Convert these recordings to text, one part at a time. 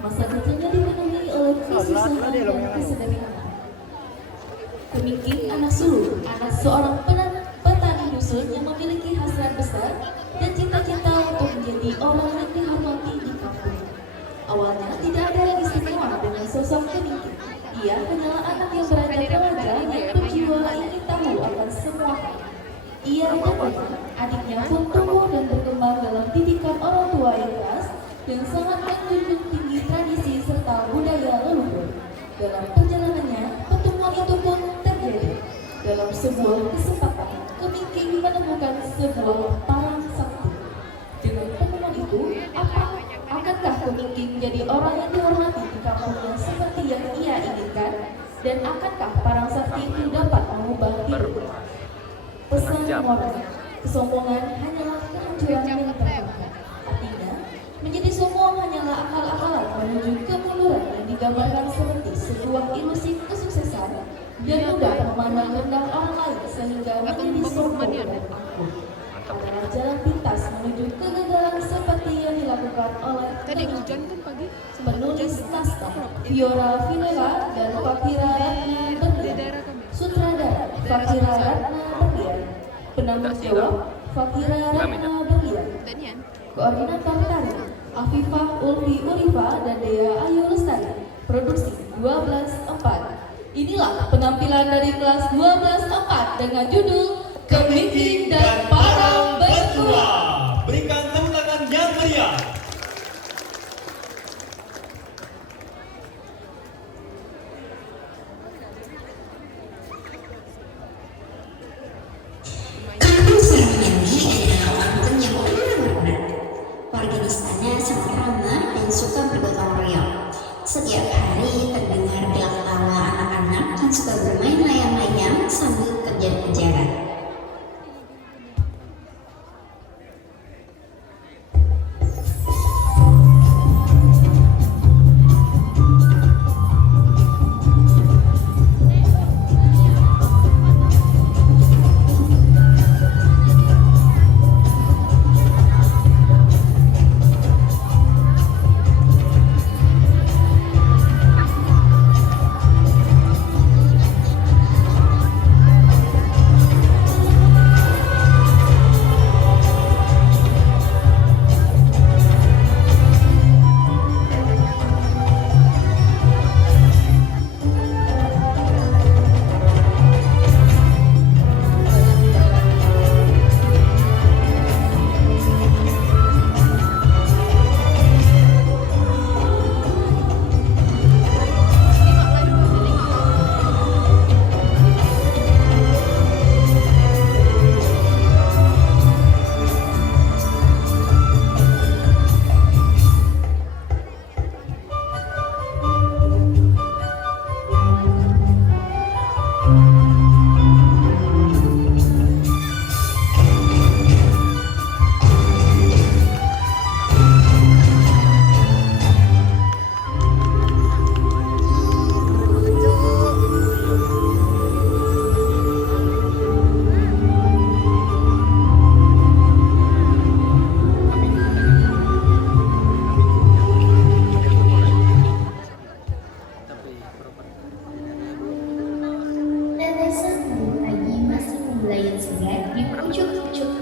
Masa kecilnya dipenuhi oleh kesusahan dan kesederhanaan. Kemingking anak sulung, anak seorang petani dusun yang memiliki hasrat besar dan cita-cita untuk menjadi orang yang dihormati di kampung. Awalnya tidak ada yang istimewa dengan sosok Kemingking. Ia hanyalah anak yang beranjak remaja yang berjiwa ingin tahu akan semua hal. Ia dan adiknya pun tumbuh dan berkembang dalam didikan orang tua yang keras dan sangat menjunjung tinggi tradisi serta budaya leluhur. Dalam perjalanannya, pertemuan itu pun terjadi. Dalam sebuah kesempatan, Kemingking menemukan sebuah parang sakti. Dengan pertemuan itu, akankah Kemingking jadi orang yang dihormati di kampungnya seperti yang ia inginkan? Dan akankah parang sakti itu dapat mengubah diri? Pesan moral, kesombongan hanyalah kehancuran yang terbuka. Artinya, menjadi sombong hanyalah akal-akalan menuju kemunduran yang digambarkan seperti sebuah ilusi kesuksesan dan mudah memandang rendah orang lain sehingga menjadi sombong dan angkuh. Adalah jalan pintas menuju kegagalan seperti yang dilakukan oleh penulis naskah Fiora Vilela dan Fakira Ratna Berlian, sutradara Fakira Ratna Berlian, penanggung jawab Fakira Ratna Berlian, koordinator tari Afifah Ulfi Urifa dan Dea Ayu Lestari, produksi 12/4. Inilah penampilan dari kelas 12/4 dengan judul Kemingking dan Parang Bertua. Berikan tepuk tangan yang meriah. Kampung Sarmiyani adalah kampung yang warna-warna. Warga di sana sangat ramah dan suka bergotong royong. Setiap hari terdengar gelak tawa anak-anak yang suka bermain layang-layang sambil kejar-kejaran.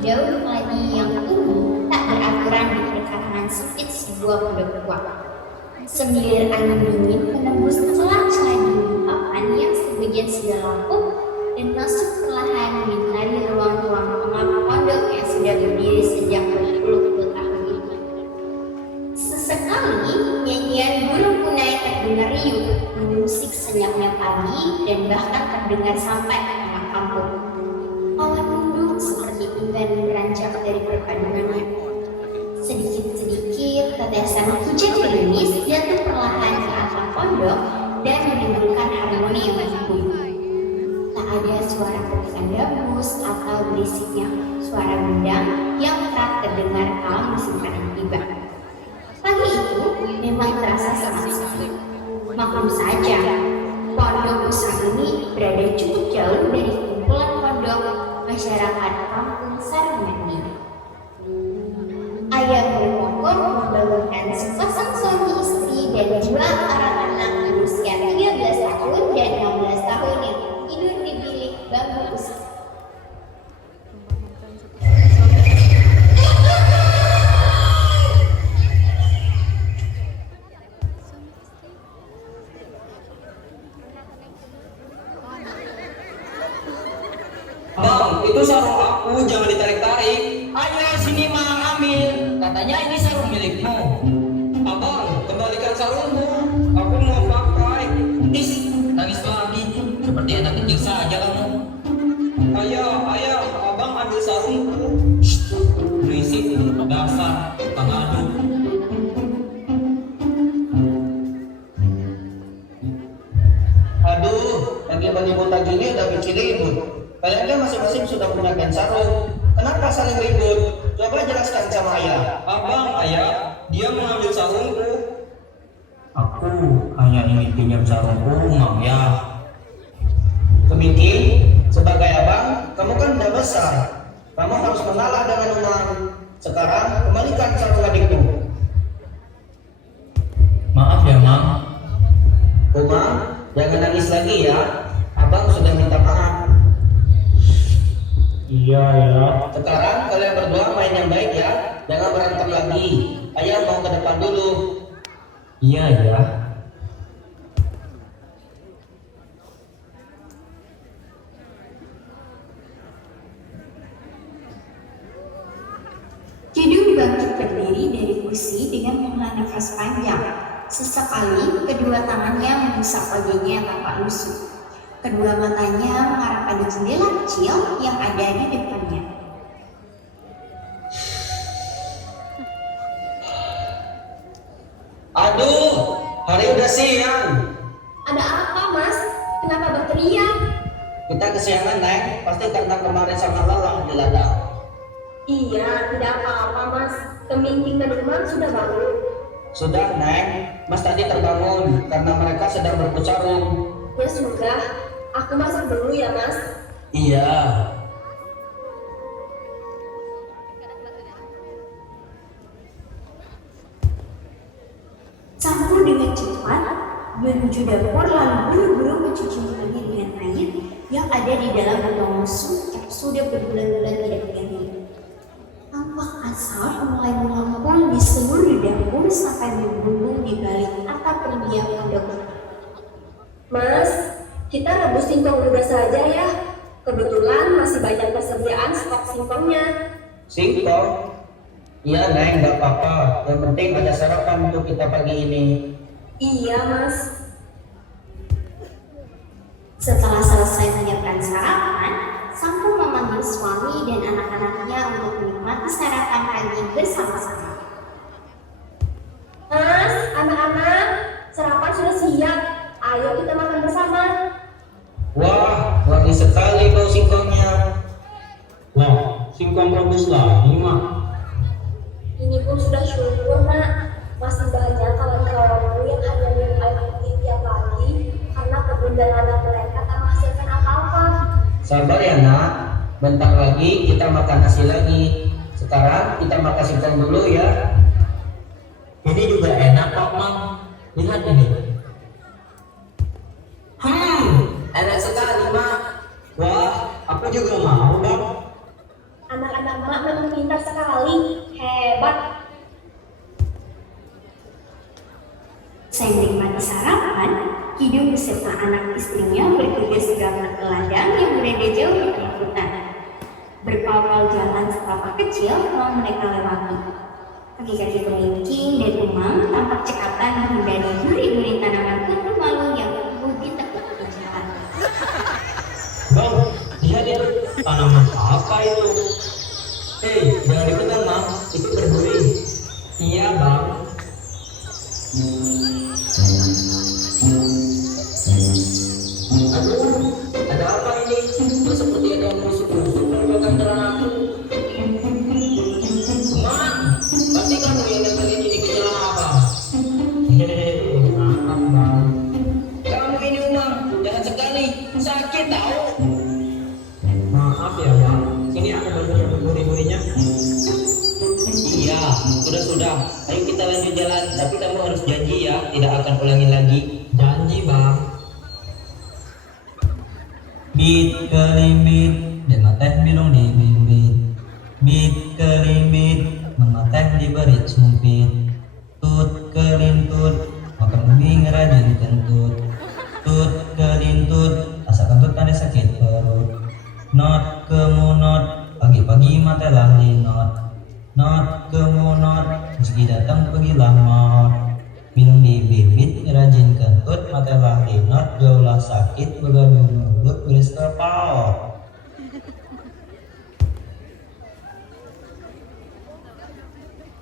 daun padi yang tumbuh tak beraturan di perkarangan sempit sebuah pondok tua. Semilir angin dingin menembus celah-celah dinding papan yang sebagian sudah lapuk dan masuk perlahan mengitari ruang-ruang pengap pondok yang sudah berdiri sejak berpuluh-puluh tahun ini. Sesekali nyanyian burung punai terdengar riuh, mengusik senyapnya pagi dan bahkan terdengar sampai ke tengah kampung. Awan mendung seperti enggan beranjak dari perpadungannya. Sedikit-sedikit tetesan hujan gerimis jatuh perlahan ke atap pondok dan menimbulkan harmoni yang mengembung. Tak ada suara petikan gambus atau berisiknya suara gendang yang kerap terdengar kala musim panen tiba. Pagi itu memang terasa sangat sepi. Maklum saja, pondok besar ini berada cukup jauh dari kumpulan pondok masyarakat kampung Sarmiyani. Ayah bermotor membangunkan sepasang suami istri dan dua orang anak berusia 13 tahun dan 16 tahun yang tidur di bilik bambu besar. Bang, itu sarung aku, jangan ditarik-tarik. Ayo sini mah ambil. Katanya ini sarung milikmu. Abang, kembalikan sarungmu. Aku mau pakai. Tis, nangis lagi. Seperti anak kecil saja kamu. Ayah, abang ambil sarungku. Berisik, dasar, pengadu. Aduh, lagi buta gini udah bikin ribut. Kalian kan masing-masing sudah menggunakan sarung. Kenapa saling ribut? Coba jelaskan sama ayah. Abang, ayah, dia mengambil sarungku. Aku hanya ingin pinjam sarungku, Mam ya. Kemiki, sebagai abang, kamu kan udah besar. Kamu harus mengalah dengan Umar. Sekarang kembalikan sarung adikku. Maaf ya, Mam. Umar, jangan nangis lagi ya. Abang sudah minta maaf. Iya ya. Sekarang kalian berdua main yang baik ya. Jangan berantem lagi. Ayah mau ke depan dulu. Iya ya. Kidung bangkit berdiri dari kursi dengan menghela nafas panjang. Sesekali kedua tangannya mengusap wajahnya tanpa lusuh. Kedua matanya mengarah pada jendela kecil yang ada di depannya. Aduh, hari udah siang. Ada apa, Mas? Kenapa berteriak? Kita kesiangan, Neng. Pasti karena kemarin sama Lalang di ladang. Iya, tidak apa-apa Mas. Kemingking dan Umar sudah bangun. Sudah, Neng. Mas tadi terbangun karena mereka sedang berebut sarung. Ya sudah, aku masuk dulu ya Mas. Iya. Sampo dengan cepat menuju dapur lalu buru-buru mencuci muka dengan air yang ada di dalam botol musuh yang sudah berbulan-bulan tidak diganti. Tampak asap mulai mengumpul di seluruh dapur sampai membumbung di balik atap pendiam pondok. Mas, kita rebus singkong juga saja ya. Kebetulan masih banyak persediaan stok singkongnya. Singkong? Iya, Neng, nggak apa-apa. Yang penting ada sarapan untuk kita pagi ini. Iya Mas. Setelah selesai menyiapkan sarapan, Sampo memanggil suami dan anak-anaknya untuk menikmati sarapan pagi bersama-sama. Mas, anak-anak, sarapan sudah siap. Ayo kita makan bersama. Wah, wangi sekali bau singkongnya. Wah, singkong rebus lagi, Mak. Ini pun sudah syukur nak. Masih banyak kawan-kawanku yang hanya minum air putih tiap pagi karena kebun dan ladang mereka tak menghasilkan apa-apa. Sabar ya, Nak. Bentar lagi kita makan nasi lagi. Sekarang kita makan singkong dulu ya. Ini juga enak kok, Mam. Lihat ini. Enak sekali, Mak. Wah, aku juga mau, Bang. Anak-anak mak memang pintar sekali. Hebat. Saya menikmati sarapan, Kidung beserta anak istrinya bergegas berangkat ke ladang yang berada jauh di tengah hutan. Berpawal jalan setapak kecil mau mereka lewati. Kaki-kaki Kemingking dan Umang tampak cekatan menghindari duri-duri tanaman kutu malu yang tumbuh di tepi jalan. Bang, lihat itu. Tanaman apa itu? Hei, jangan dipegang, Mam. Itu berduri. Iya, Bang. Aduh, ada apa ini? Kok seperti ada yang busuk-busuk di belakang jalan aku. Mam, pasti kamu yang nemuin ini ke jalan apa? Hehehe, maaf, Bang. Kamu ini, Umar, jahat sekali. Sakit tahu. Maaf ya, Bang. Ini aku bantu yang buri-burinya. Iya, sudah. Ayo kita lanjut jalan, tapi kamu harus janji ya, tidak akan ulangi lagi. Janji bang. Bit kelibit, dan teh bilung di bibit. Bit kelibit, mengateh di berit sumpit. Tut kelintut, makan ubi ngerajin kentut. Tut kelintut, asa kentut tanda sakit perut. Not kemunot, pagi-pagi matelah linot. Not kemunot, meski datang pergilah maut. Minum di bibit, rajin kentut, matelah linot. Jauhlah sakit, begaduh mulut, beris kepaut.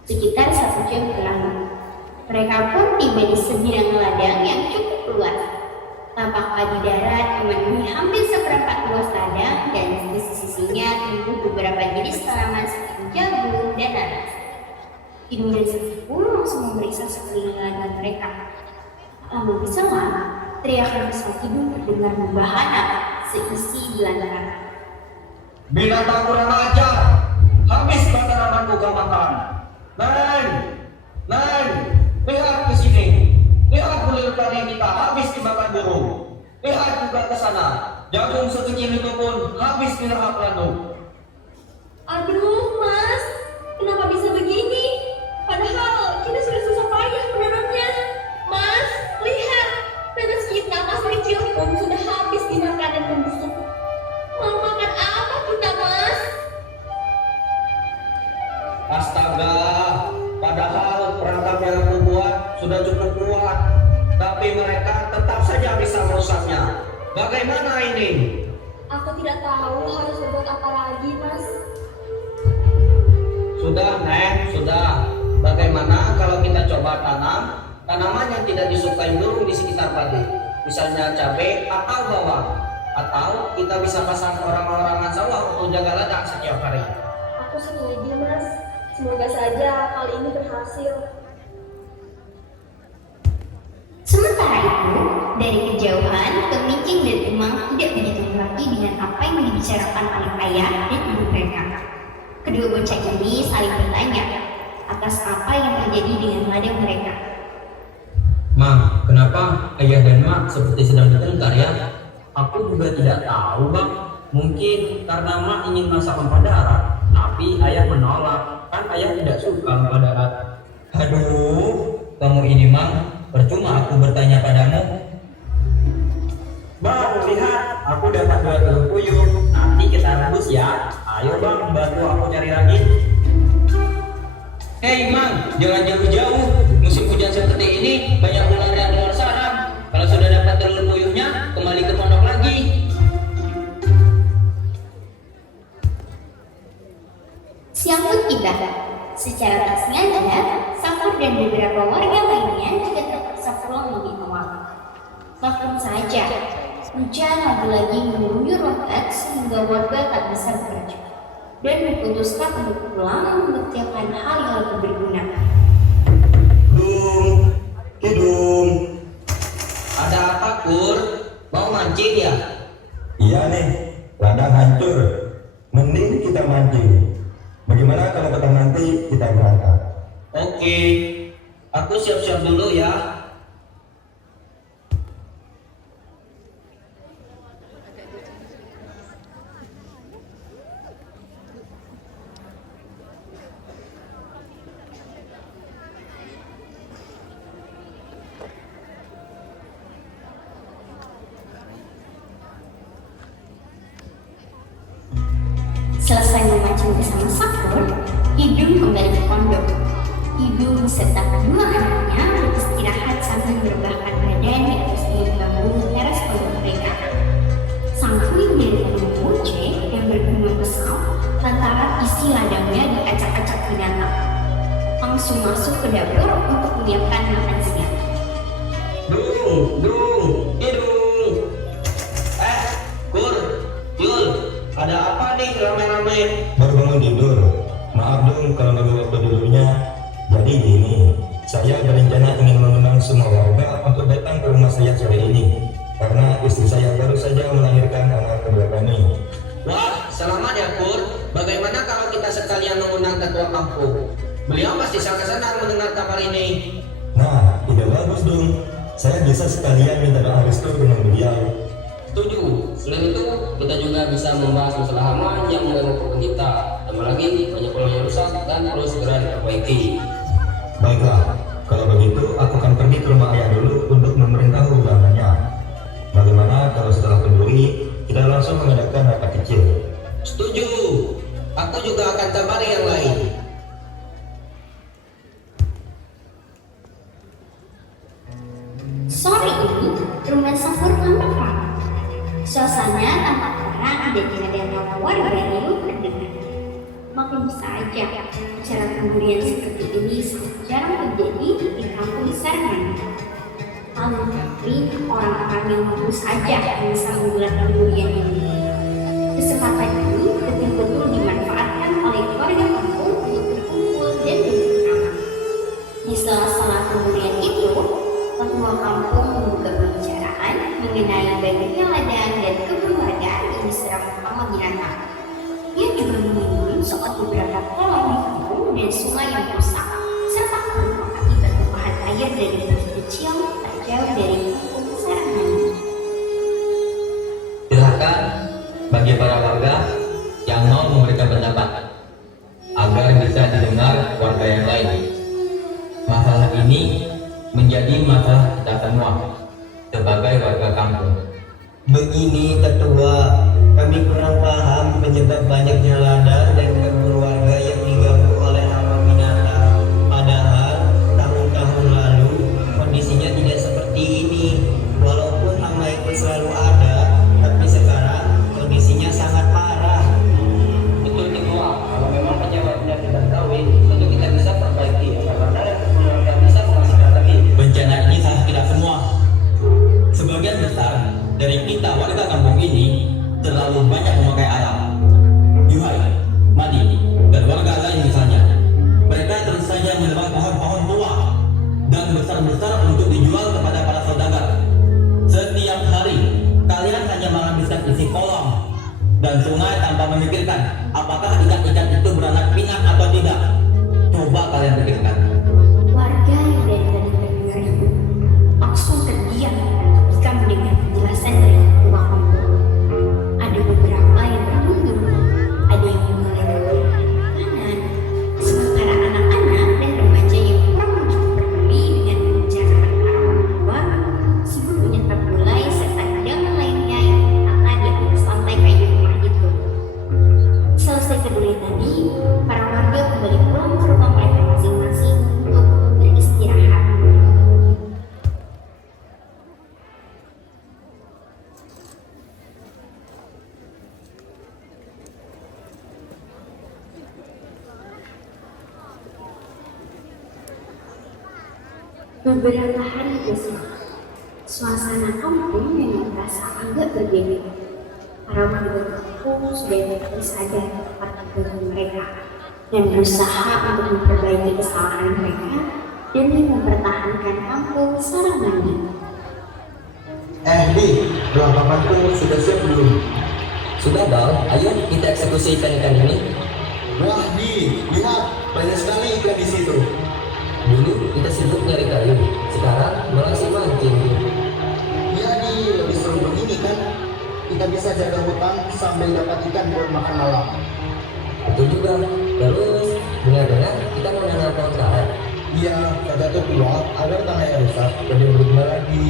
Sekitar 1 jam berlalu. Mereka pun tiba di sebidang ladang yang cukup luas. Tampak padi darat memenuhi hampir seperempat luas ladang, dan di sisinya tumbuh beberapa jenis tanaman seperti jagung dan nanas. Hidung dan sapi pun langsung memeriksa sekeliling ladang mereka. Lama bersama, teriakan besar hidung terdengar membahana seisi belantara. Binatang kurang ajar, habis tanamanku kau makan. Neng, lihat ke sini. Lihat kulit tadi kita habis dimakan burung. Lihat juga ke sana, jagung sekecil itu pun habis dilahap landung. Aduh, Mas, kenapa bisa begini? Padahal kita sudah susah payah menanamnya. Mas, lihat, nanas kita masih kecil pun sudah habis dimakan dan membusuk. Mau makan apa kita, Mas? Astaga, padahal perangkap yang aku buat sudah cukup kuat, tapi mereka tetap saja bisa merusaknya. Bagaimana ini? Aku tidak tahu harus berbuat apa lagi, Mas. Sudah, Neng, sudah. Bagaimana kalau kita coba tanam tanaman yang tidak disukai burung di sekitar padi? Misalnya cabai atau bawang. Atau kita bisa pasang orang-orangan sawah untuk jaga ladang setiap hari. Aku setuju, Mas. Semoga saja kali ini berhasil. Sementara itu, dari kejauhan, Kemincing dan Emang tidak begitu mengerti dengan apa yang dibicarakan oleh ayah dan ibu mereka. Kedua bocah ini saling bertanya atas apa yang terjadi dengan ladang mereka. Mang, kenapa ayah dan mak seperti sedang bertengkar ya? Aku juga tidak tahu bang. Mungkin karena mak ingin masak lempah darat, tapi ayah menolak. Kan ayah tidak suka lempah darat. Aduh, kamu ini mang, percuma aku bertanya padamu. Bang, lihat, aku dapat 2 telur puyuh. Nanti kita rebus ya. Ayo bang, bantu aku cari lagi. Hei mang, jangan jauh-jauh. Musim hujan seperti ini banyak ular dan telur sarang. Kalau sudah dapat telur puyuhnya, kembali ke pondok lagi. Siang pun tiba. Secara tak sengaja, Safur dan beberapa warga lainnya juga terpaksa pulang lebih awal. Maklum saja, hujan lagi-lagi mengguyur rokat sehingga warga tak bisa bekerja dan memutuskan untuk pulang mengerjakan hal yang lebih berguna. Kidung. Ada apa, Kur? Mau mancing ya? Iya nih, ladang hancur. Mending kita mancing. Bagaimana kalau petang nanti kita berangkat? Oke, aku siap-siap dulu ya. Selesai memancing bersama Safur, Hidung kembali ke pondok. Hidung beserta kedua anaknya beristirahat sambil merebahkan badan di atas bambu teras pondok mereka. Sang kuing dari rumah Uce yang bergumam kesal lantaran isi ladangnya diacak-acak binatang. Langsung masuk ke dapur untuk menyiapkan makan siang. Hidung. Kur, Yul, ada apa nih rame-rame? Baru bangun tidur. Maaf dong kalau nggak waktu dulunya. Jadi gini, saya berencana ingin mengundang semua warga untuk datang ke rumah saya sore ini. Karena istri saya baru saja melahirkan anak kedua kami. Wah, selamat ya, Kur. Bagaimana kalau kita sekalian mengundang ketua kampung? Beliau pasti sangat senang mendengar kabar ini. Nah, ide bagus dong. Saya bisa sekalian minta doa restu dengan beliau. Setuju. Selain itu, kita juga bisa membahas masalah hama yang mengganggu kehidupan kita. Tambah lagi, banyak pulau yang rusak dan perlu segera diperbaiki. Baiklah, kalau begitu aku akan pergi ke rumah ayah dulu untuk memerintahkan undangannya. Bagaimana kalau setelah kenduri, kita langsung mengadakan rapat kecil? Setuju. Aku juga akan kabari yang lain. Sore ini, rumah Safur tampak ramai. Suasana tampak terang dan tidak ada warga yang terdengar. Maklum saja, acara pemberian seperti ini sangat jarang terjadi di kampung Sarangan. Tapi orang-orang yang mampu saja yang bisa menggelar pemberian ini. Kesempatan ini betul-betul dimanfaatkan oleh warga kampung untuk berkumpul dan bersama. Di sela-sela pemberian itu, ketua kampung membuka pembicaraan mengenai banyaknya ladang dan kebun warga yang diserang hama binatang. Ia juga menyinggung soal beberapa kolam di kampung dan sungai yang rusak, serta kerugian akibat tumpahan air dari bukit kecil tak jauh dari kampung Sarangan. Silakan bagi para warga yang mau memberikan pendapat agar bisa didengar warga yang lain. Masalah ini menjadi masalah kita semua sebagai warga kampung. Begini ketua, kami kurang paham penyebab banyaknya ladang dan kebun warga yang diganggu oleh hama binatang. Padahal tahun-tahun lalu kondisinya tidak seperti ini. Walaupun hama itu selalu ada, tapi sekarang kondisinya sangat parah. Betul ketua, kalau memang penyebabnya tidak tahu, tentu kita bisa perbaiki agar ada yang bisa menghasilkan lagi. Bencana ini salah kita semua. Sebagian besar dari kita warga kampung ini terlalu banyak memakai alam. Yuhai, Madi, dan warga lain misalnya. Mereka terus saja menebang pohon-pohon tua dan besar-besar untuk dijual kepada para saudagar. Setiap hari, kalian hanya menghabiskan isi kolam dan sungai tanpa memikirkan apakah ikan-ikan itu beranak pinak atau tidak. Coba kalian pikirkan. Warga yang dari tadi terdengar itu langsung terdiam ketika mendengar penjelasan dari ketua kampung. Ada beberapa yang tertunduk, ada yang mengalami kanan, sementara anak-anak dan remaja yang kurang begitu peduli dengan pembicaraan para orang tua sibuk menyantap gulai serta hidangan lainnya yang akan di atas lantai kayu rumah itu. Selesai kedulian tadi, para warga kembali pulang ke rumah mereka masing-masing untuk beristirahat. Beberapa hari berselang, suasana kampung memang terasa agak berbeda. Para warga kampung sudah mulai sadar akan kebenaran mereka dan berusaha untuk memperbaiki kesalahan mereka demi mempertahankan kampung Sarangan. Di, doa papanku sudah siap belum? Sudah Bal, ayo kita eksekusi ikan-ikan ini. Wah, Di, lihat, banyak sekali ikan di situ. Dulu kita sibuk nyari kayu, sekarang malah si mancing. Ya, Di, lebih seru begini kan? Kita bisa jaga hutan sambil dapat ikan buat makan malam. Betul juga. Terus, dengar-dengar kita mau nanam pohon karet. Iya, kata ketua agar tanahnya rusak jadi berguna lagi.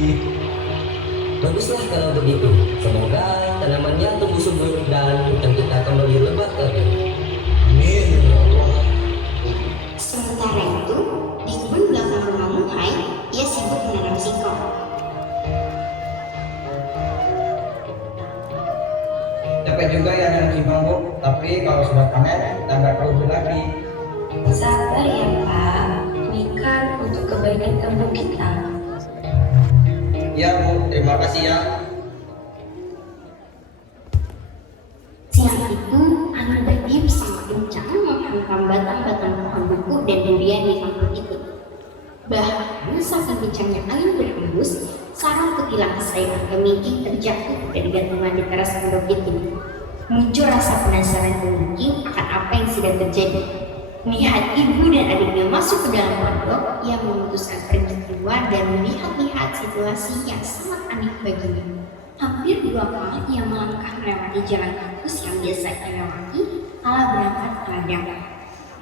Baguslah kalau begitu. Semoga tanamannya tumbuh subur dan hutan kita kembali lebat lagi. Amin, ya Allah. Sementara itu, di kebun belakang rumah Muhai, ia sibuk menanam singkong. Capek juga ya yang singkong, Bu. Tapi kalau sudah panen, kita nggak perlu lagi. Sabar ya Pak, ini kan untuk kebaikan kampung kita. Iya, Bu. Terima kasih ya. Siang itu, angin bertiup sangat kencang menghantam batang-batang pohon buku dan durian di kampung itu. Bahkan saking kencangnya angin berhembus, sarang kutilang sayuran kemingging terjatuh dari gantungan di teras pondok itu. Muncul rasa penasaran kemingging akan apa yang sedang terjadi. Melihat ibu dan adiknya masuk ke dalam pondok, ia memutuskan pergi keluar dan melihat-lihat situasi yang sangat aneh baginya. Hampir 2 kali ia melangkah melewati jalan tikus yang biasa ia lewati kala berangkat ke ladang.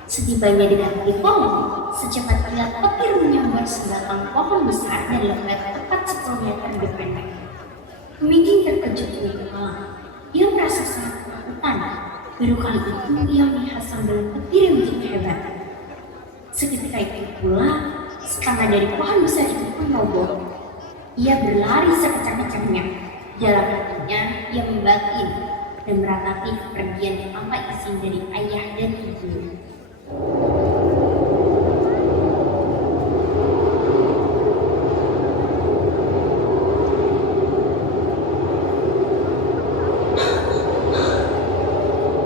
Setibanya di kaki pohon, secepat kilat petir menyambar sebatang pohon besar dan lebat tepat 10 meter di depannya. Kemingking terkejut dengan kepala. Ia merasa sangat ketakutan. Baru kali itu ia melihat sambaran petir yang begitu hebat. Seketika itu pula, setengah dari pohon besar itu pun roboh. Ia berlari sekecak-kecaknya. Jalan kakinya ia membatin dan meratapi kepergian tanpa izin dari ayah dan ibunya.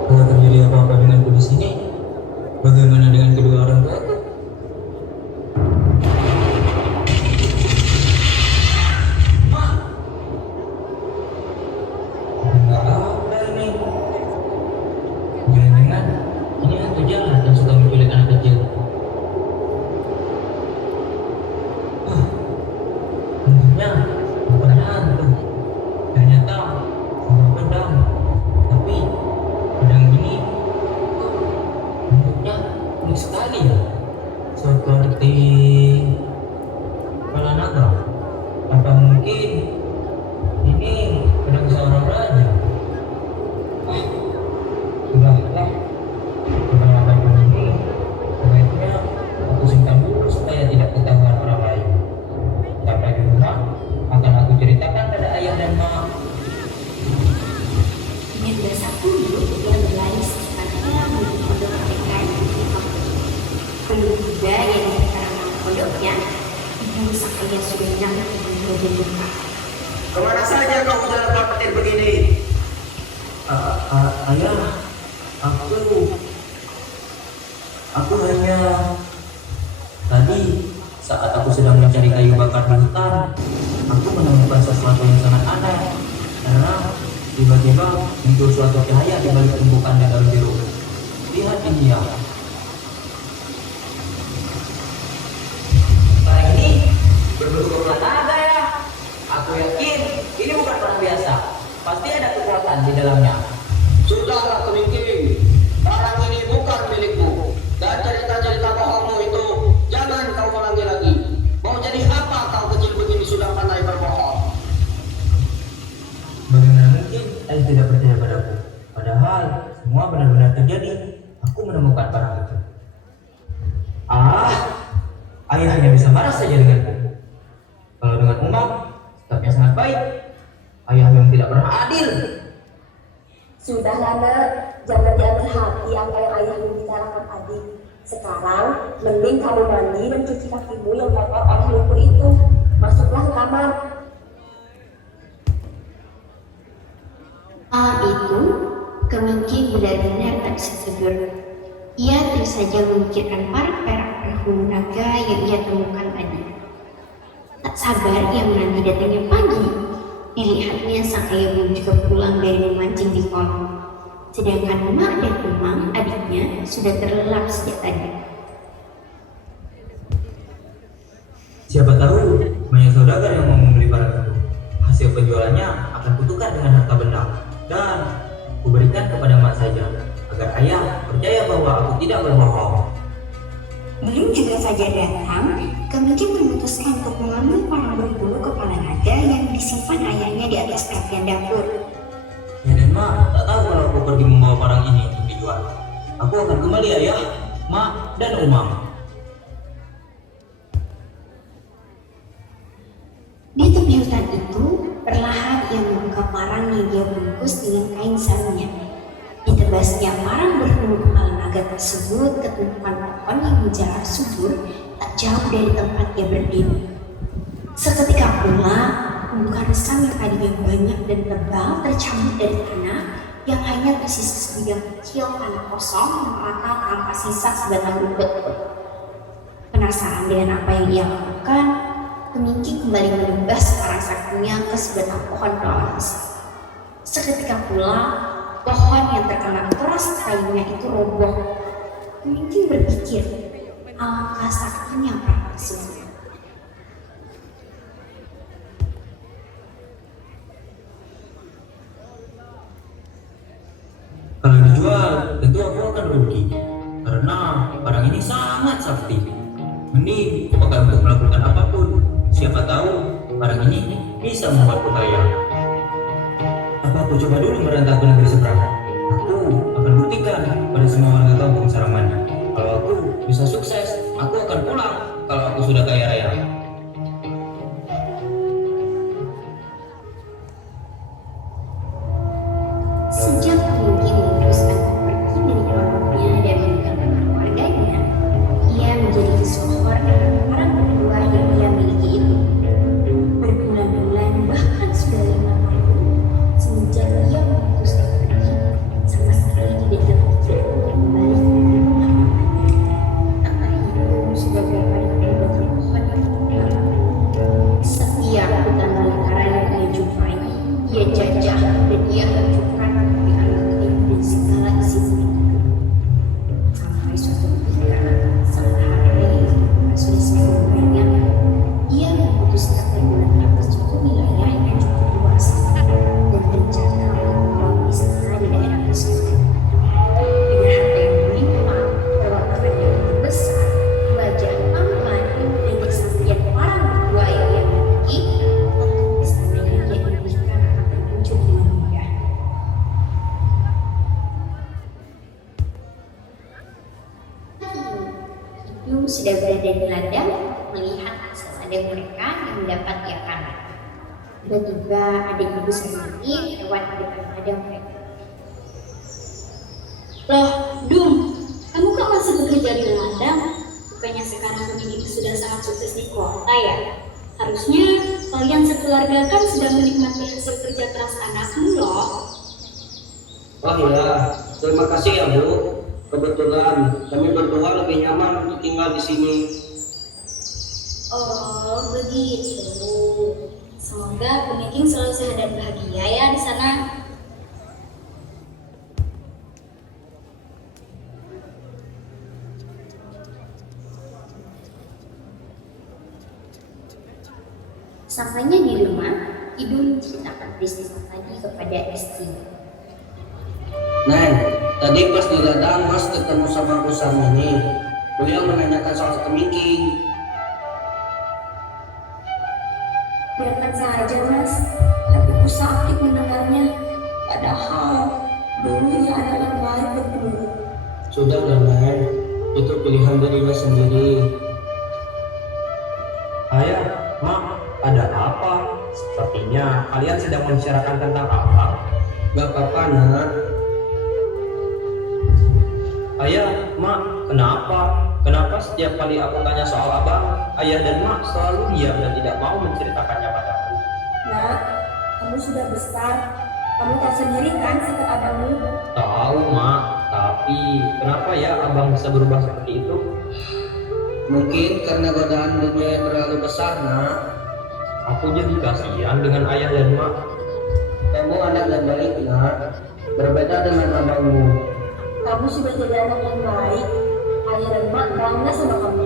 Kalau terjadi apa-apa denganku di sini, bagaimana dengan kedua orang tuaku? Enggak ada ini. Jangan-jangan ini hantu jahat yang suka menculik anak kecil. Hantunya bukan hantu. Ternyata sama pedang. Tapi pedang ini bentuknya unik sekali ya. Seperti kepala naga. Apa mungkin ini pedang seorang raja? Sudahlah, pedang apapun ini sebaiknya aku simpan dulu supaya tidak ketahuan orang lain. Sampai di rumah akan aku ceritakan pada ayah dan mak. Dengan dasar dulu, ia berlari secepatnya menuju pondok mereka yang di kampung. Belum tiba yang di karangan pondoknya, ibu sang ayah sudah nyamuk dengan dan luka. Kemana saja kau jalan petir begini? Ayah, aku hanya tadi saat aku sedang mencari kayu bakar di hutan, aku menemukan sesuatu yang sangat aneh karena tiba-tiba muncul suatu cahaya di balik tumbukan dan daun jeruk. Lihat ini ya. Barang ini berbentuk kepala naga ya. Aku yakin ini bukan barang biasa. Pasti ada kekuatan di dalamnya. Sudahlah Kemingking, barang ini bukan milikmu. Dan cerita-cerita bohongmu itu jangan kau ulangi lagi. Mau jadi apa kau kecil begini sudah pandai berbohong? Bagaimana mungkin ayah tidak percaya padaku? Padahal semua benar-benar terjadi. Aku menemukan barang itu. Ayah hanya bisa marah saja denganku. Kalau dengan Umar, sikapnya sangat baik. Ayah memang tidak pernah adil. Sudahlah nak, jangan diambil hati apa yang ayah membicarakan tadi. Sekarang, mending kamu mandi dan cuci kakimu yang kotor oleh lumpur itu. Masuklah ke kamar. Malam itu, Kemingking benar-benar tak bisa tidur. Ia terus saja memikirkan perak-perak penghulu naga yang ia temukan tadi. Tak sabar ia menanti datangnya pagi. Dilihatnya sang ayah belum juga pulang dari memancing di kolam. Sedangkan Mak dan Umang, adiknya, sudah terlelap sejak tadi. Siapa tahu banyak saudagar yang mau membeli barang itu. Hasil penjualannya akan kutukar dengan harta benda dan kuberikan kepada Mak saja agar ayah percaya bahwa aku tidak berbohong. Belum juga saja datang, Kemingking memutuskan untuk mengambil parang berbulu kepala naga yang disimpan ayahnya di atas perapian dapur. Ya dan Mak, tak tahu kalau aku pergi membawa parang ini untuk dijual. Aku akan kembali ayah, Mak, dan Umang. Di tepi hutan itu, perlahan ia membuka parang yang dia bungkus dengan kain sarungnya. Ditebasnya parang berbulu kepala naga tersebut ke tumpukan pohon yang menjalar subur tak jauh dari tempat dia berdiri. Seketika pula, tumbukan resam yang tadinya banyak dan tebal tercabut dari tanah yang hanya tersisa sebidang kecil tanah kosong yang merata tanpa sisa sebatang rumput. Penasaran dengan apa yang ia lakukan, Kemingking kembali menebas parang sakunya ke sebatang pohon pelawis. Seketika pula, pohon yang terkena keras kayunya itu roboh. Pemimpin berpikir, alangkah saktinya para tersebut. Kalau dijual, tentu aku akan rugi karena barang ini sangat sakti. Mending aku pakai untuk melakukan apapun. Siapa tahu barang ini bisa membuatku kaya. Apa aku coba dulu merantau ke negeri seberang? Aku akan buktikan pada semua warga kampung Saramana. Kalau aku bisa sukses, aku akan pulang kalau aku sudah kaya raya. Sejak pemimpin memutuskan pergi dari kelompoknya dan meninggalkan keluarganya, ia menjadi pesohor dengan orang berdua yang ia miliki itu. Berbulan-bulan bahkan sudah 5 tahun semenjak ia memutuskan pergi, sama sekali tidak terpikir untuk kembali ke rumah mamanya. Tak terhitung sudah berapa ribu pohon yang tumbang. Setiap hutan belantara yang ia jumpai, ia jajah dan ia hancurkan di anak kayu dan segala isi punya. Sampai suatu ketika, saat harga yang sudah semakin banyak, ia memutuskan berbulan ke suatu wilayah yang cukup luas dan berencana untuk membangun istana di daerah tersebut. Dengan harta yang melimpah, peralatan yang besar, wajah tampan, dan kesaktian para berdua yang ia miliki, tentu istana yang ia impikan akan terwujud dengan mudah. Hidung sudah berada di ladang melihat hasil ladang mereka yang mendapat diakannya. Tiba-tiba ada ibu sendiri lewat di depan ladang mereka. Loh, Dum, kamu kok masih bekerja di ladang? Bukannya sekarang pemilik sudah sangat sukses di kota ya? Harusnya kalian sekeluarga kan sudah menikmati hasil kerja keras anakmu loh. Oh iya, terima kasih ya Bu. Kebetulan kami berdua lebih nyaman untuk tinggal di sini. Oh, begitu. Semoga pemilik selalu sehat dan bahagia ya di sana. Sampainya di rumah, Idun menceritakan peristiwa tadi kepada istrinya. Neng, tadi pas di ladang Mas ketemu sama Kusam ini. Beliau menanyakan soal kemingking. Biarkan saja Mas, hatiku sakit mendengarnya. Padahal dulunya adalah baik berdua. Sudah lah Neng, itu pilihan dirinya sendiri. Ayah, Mak, ada apa? Sepertinya kalian sedang membicarakan tentang apa? Gak apa-apa Nak. Ayah, Mak, kenapa? Kenapa setiap kali aku tanya soal abang, ayah dan Mak selalu diam dan tidak mau menceritakannya padaku? Nak, kamu sudah besar. Kamu tahu sendiri kan sikap abangmu? Tahu, Mak, tapi kenapa ya abang bisa berubah seperti itu? Mungkin karena godaan dunia yang terlalu besar Nak. Aku jadi kasihan dengan ayah dan Mak. Kamu anak yang baik Nak. Berbeda dengan abangmu. Kamu sudah jadi anak yang baik. Ayah dan Mak bangga sama kamu.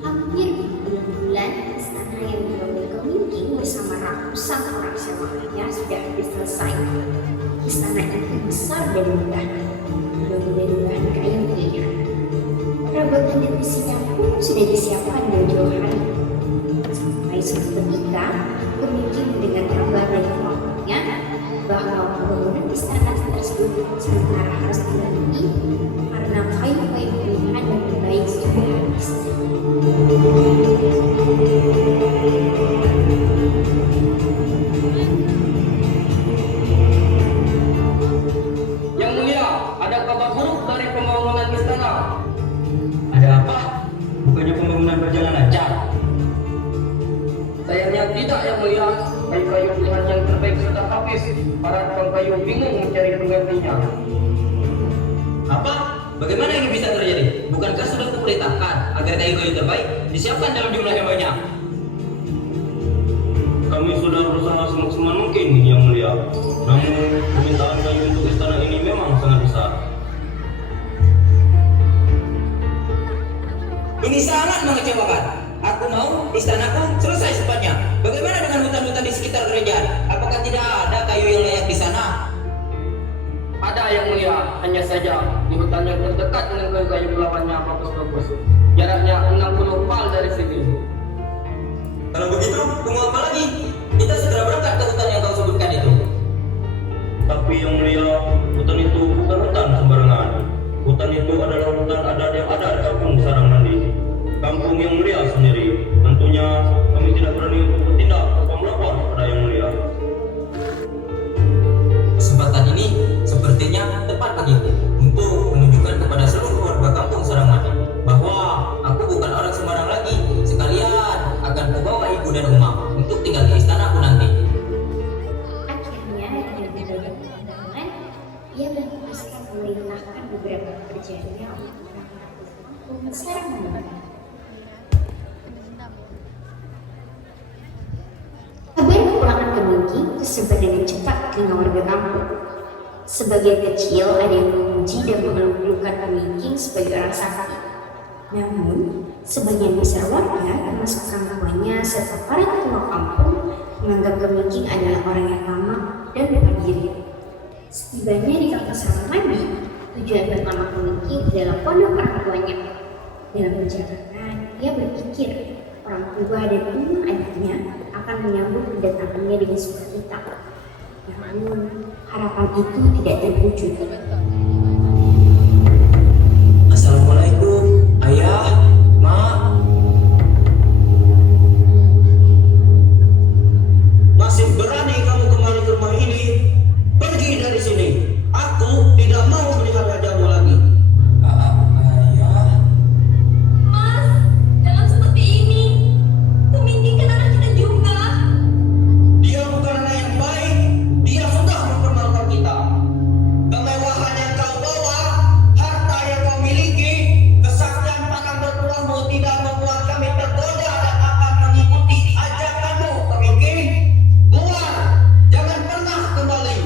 Hampir berbulan-bulan, istana yang dibangun Kemingking bersama ratusan orang sewanya sudah hampir selesai. Istana itu besar dan megah, dibangun dari bahan kayu pilihan. Perabotan dan besinya pun sudah disiapkan jauh-jauh hari. Sampai suatu ketika, Kemingking mendengar kabar dari kelompoknya bahwa pembangunan istana tersebut sementara harus dilanjuti karena kayu-kayu pilihan yang terbaik sudah habis. bingung mencari penggantinya. Apa? Bagaimana ini bisa terjadi? Bukankah sudah kuperintahkan agar Taigo yang terbaik disiapkan dalam jumlah yang banyak? Kami sudah berusaha semaksimal mungkin, Yang Mulia. Namun, permintaan kayu untuk istana ini memang sangat besar. Ini sangat mengecewakan. Aku mau istanaku selesai secepatnya. Bagaimana dengan hutan-hutan di sekitar kerajaan? Apakah tidak ada kayu yang layak di sana? Ada Yang Mulia, hanya saja di hutan yang terdekat dengan kayu-kayu belawannya bagus-bagus. Jaraknya 60 pal dari sini. Kalau begitu, tunggu apa lagi? Kita segera berangkat ke hutan yang kau sebutkan itu. Tapi Yang Mulia, hutan itu bukan hutan sembarangan. Hutan itu adalah hutan adat yang ada di kampung Sarangnadi. Kampung Yang Mulia sendiri. Tentunya kami tidak berani untuk bertindak atau melapor pada Yang Mulia. Kesempatan ini sepertinya tepat bagiku untuk menunjukkan kepada seluruh warga kampung Sarangnadi bahwa aku bukan orang sembarang lagi. Sekalian akan kubawa ibu dan Uma untuk tinggal di istanaku nanti. Akhirnya dengan berbagai pertimbangan, ia memutuskan memerintahkan beberapa pekerjaannya untuk melakukan Sarangnadi. Kabar kepulangan Kemingking tersebar dengan cepat ke telinga warga kampung. Sebagian kecil ada yang memuji dan mengeluhkan Kemingking sebagai orang sakti. Namun, sebagian besar warga termasuk orang tuanya serta para ketua kampung menganggap Kemingking adalah orang yang lemah dan lupa diri. Setibanya di kampung Sarangnadi, tujuan pertama Kemingking adalah pondok orang tuanya. Dalam perjalanan, ia berpikir orang tua dan 5 adiknya akan menyambut kedatangannya dengan sukacita. Namun, harapan itu tidak terwujud. Assalamualaikum, Ayah, Mak. Masih berani kamu kembali ke rumah ini? Pergi dari sini. Aku tidak mau melihat wajahmu lagi. Ayah. Mas, jangan seperti ini. Kemingking kan anak kita juga. Dia bukan anak yang baik. Dia sudah mempermalukan kita. Kemewahan yang kau bawa, harta yang kau miliki, kesaktian tangan bertuahmu tidak membuat kami tergoda dan akan mengikuti ajakanmu, Kemingking. Keluar, jangan pernah kembali.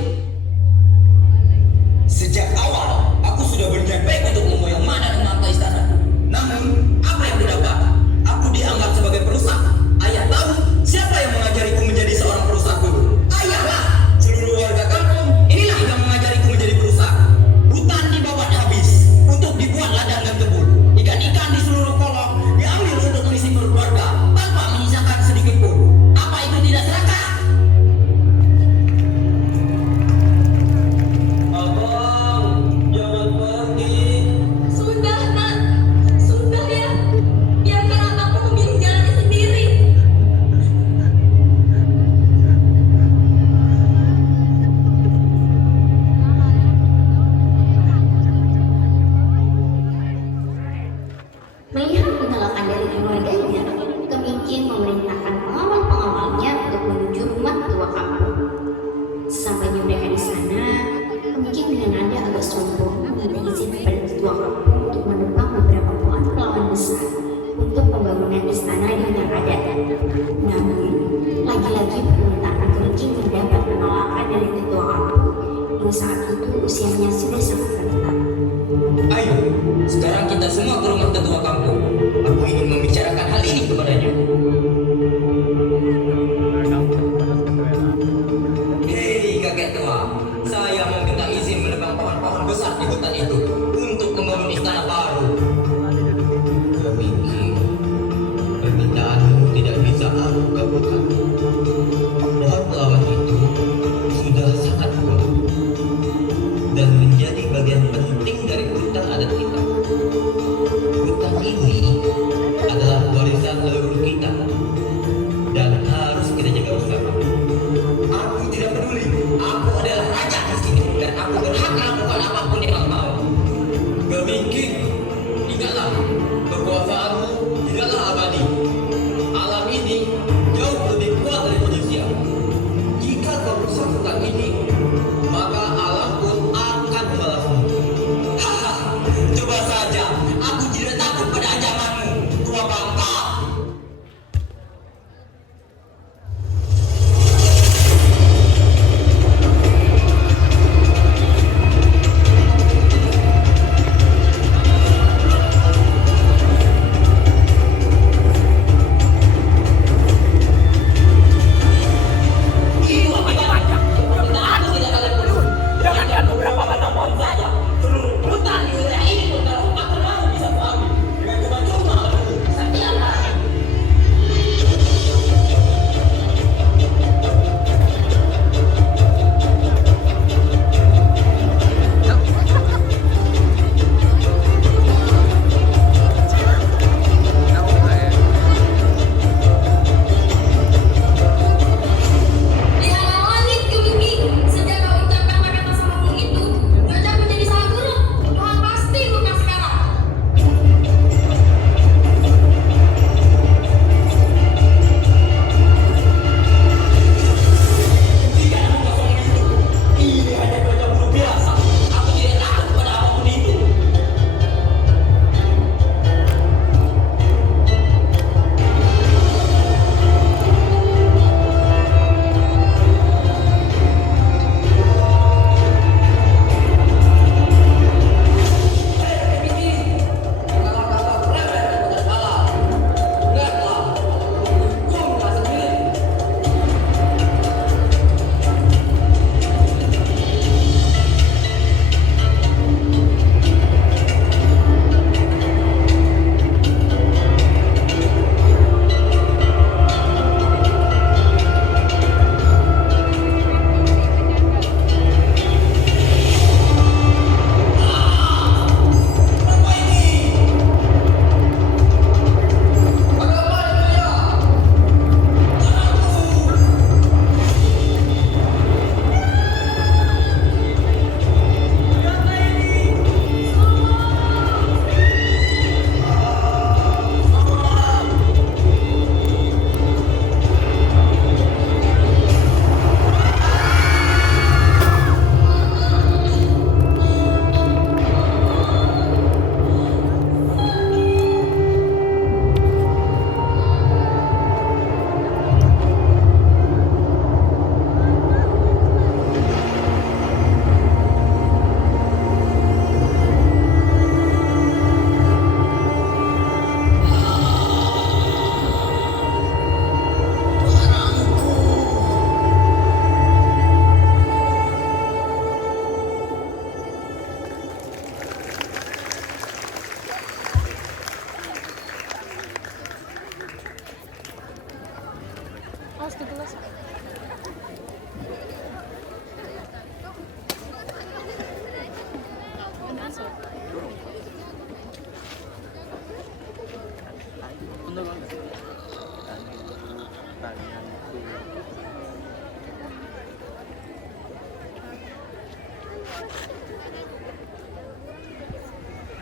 Sejak awal, aku sudah berniat baik untuk memboyong mana dan apa istana. Namun, apa yang kudapat? Aku dianggap sebagai perusak. Ayah tahu siapa yang mengajariku menjadi seorang perusak dulu? Ayahlah. Seluruh warga kampung, inilah yang mengajariku menjadi perusak. Hutan dibawa habis untuk dibuat ladang dan kebun. Ikan-ikan di seluruh kolong diambil untuk mengisi perut warga tanpa menyisakan sedikit pun. Apa itu tidak serakah? Abang, jangan pergi. Sudah, Nak. Sudah ya. Biarkan anakku memilih jalannya sendiri. Melihat penolakan dari keluarganya, Kemingking memerintahkan pengawal-pengawalnya untuk menuju rumah ketua kampung. Sesampainya mereka di sana, Kemingking dengan nada agak sombong meminta izin kepada ketua kampung untuk menebang beberapa pohon-pohon besar untuk pembangunan istana di hutan adat. Namun, lagi-lagi permintaan Kemingking mendapat penolakan dari ketua kampung yang saat itu usianya sudah sangat renta. Ayo, sekarang kita semua ke rumah ketua kampung. Aku ingin membicarakan hal ini kepadanya. Hei kakek tua, saya meminta izin menebang pohon-pohon besar di hutan itu untuk membangun istana baru. Kemingking, permintaanmu tidak bisa aku kabulkan. Pohon pelawan itu sudah sangat tua dan menjadi bagian penting dari hutan adat kita. Hutan ini adalah warisan leluhur kita dan harus kita jaga bersama. Aku tidak peduli. Aku adalah raja di sini dan aku berhak melakukan apapun yang aku mau. Kemingking, ingatlah, kekuasaanmu tidaklah abadi. Alam ini jauh lebih kuat dari manusia. Jika kau rusak hutan ini, maka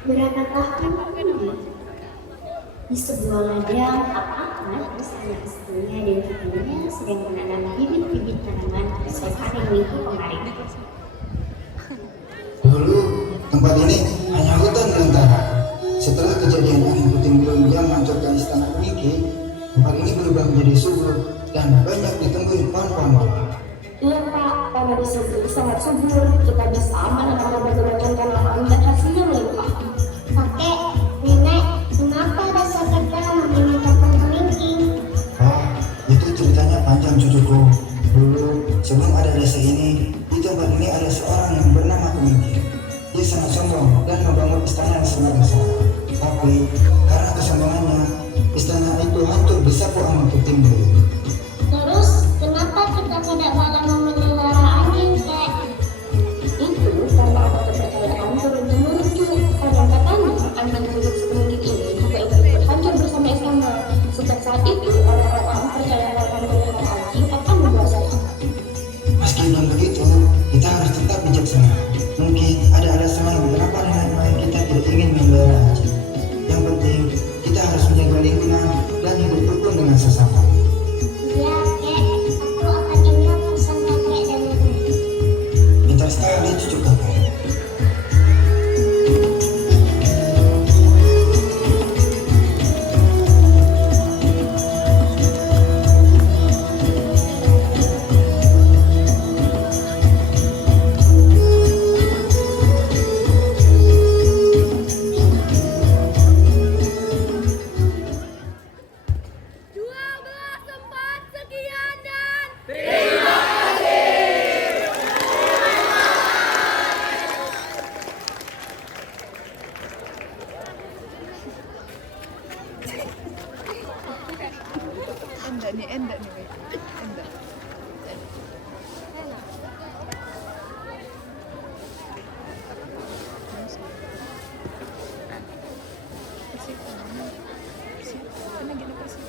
Berapa tahun kemudian, di sebuah ladang, Pak Ahmad bersama istrinya dan cucunya sedang menanam bibit-bibit tanaman usai panen minggu kemarin. Dulu tempat ini hanya hutan belantara. Setelah kejadian angin puting beliung yang menghancurkan istana Niki, tempat ini berubah menjadi subur dan banyak ditemui pohon-pohon mawar. Iya Pak, karena di sini sangat subur, kita bisa menanam berbagai macam tanaman dan hasilnya melimpah. Kakek, nenek, kenapa desa kita memilih tempat pemimpin? Oh, itu ceritanya panjang cucuku. Dulu sebelum ada desa ini, di tempat ini ada seorang yang bernama Kumingki. Dia sangat sombong dan membangun istana yang sangat besar. Tapi karena kesombongannya, istana itu hancur disapu angin puting beliung. Terus, kenapa kita tidak malah memelihara anjing, Kek? Itu karena ada kepercayaan turun-temurun cuy. Kadang katanya anjing buruk sedikit ini juga ikut hancur bersama istana. Sejak saat itu, orang-orang percaya akan memelihara anjing akan menguasai. Meskipun begitu, kita harus tetap bijaksana. Mungkin ada alasan lain kenapa nenek moyang kita tidak ingin memelihara anjing. Yang penting, kita harus menjaga lingkungan dan hidup rukun dengan sesama. Iya, Kek. Aku akan ingat pesan kakek dan nenek. Pintar sekali cucu kakek. Endak nih, weh. Endak. Kasih. Kasih. Kena gini kasih.